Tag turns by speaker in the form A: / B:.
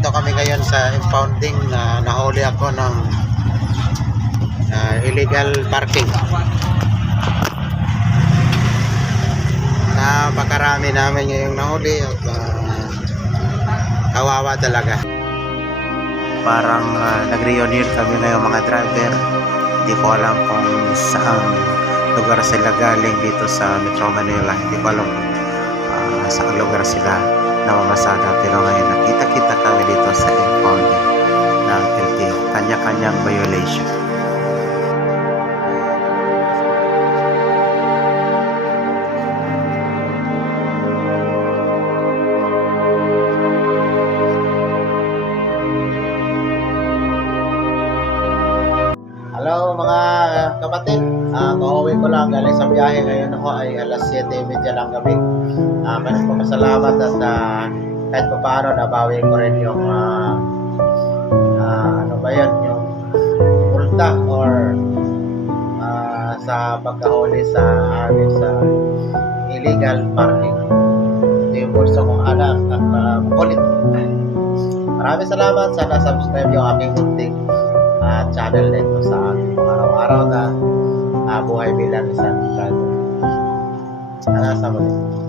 A: nandito kami ngayon sa impounding na nahuli ako ng ah, illegal parking. Napakarami namin ngayong nahuli at ah, kawawa talaga. Parang ah, nag-reunion kami ngayon mga driver. Hindi ko alam kung saan lugar sila galing dito sa Metro Manila. Hindi ko alam ah, saan lugar sila namamasada. Pero ngayon nakita-kita Kanya-kanyang violation. Hello mga kapatid, uh, kauwi ko lang galing sa biyahe ngayon ako ay alas 7.30 lang gabi. Uh, maraming papasalamat at uh, kahit pa paano nabawi ko rin yung ah, ah, ah, sa pagkahuli sa amin sa illegal parking. Ito yung bulsa kong anak at uh, kulit. Maraming salamat. Sana subscribe yung aking munting uh, channel nito sa ating mga araw-araw na uh, buhay bilang isang driver. Sana sa muli.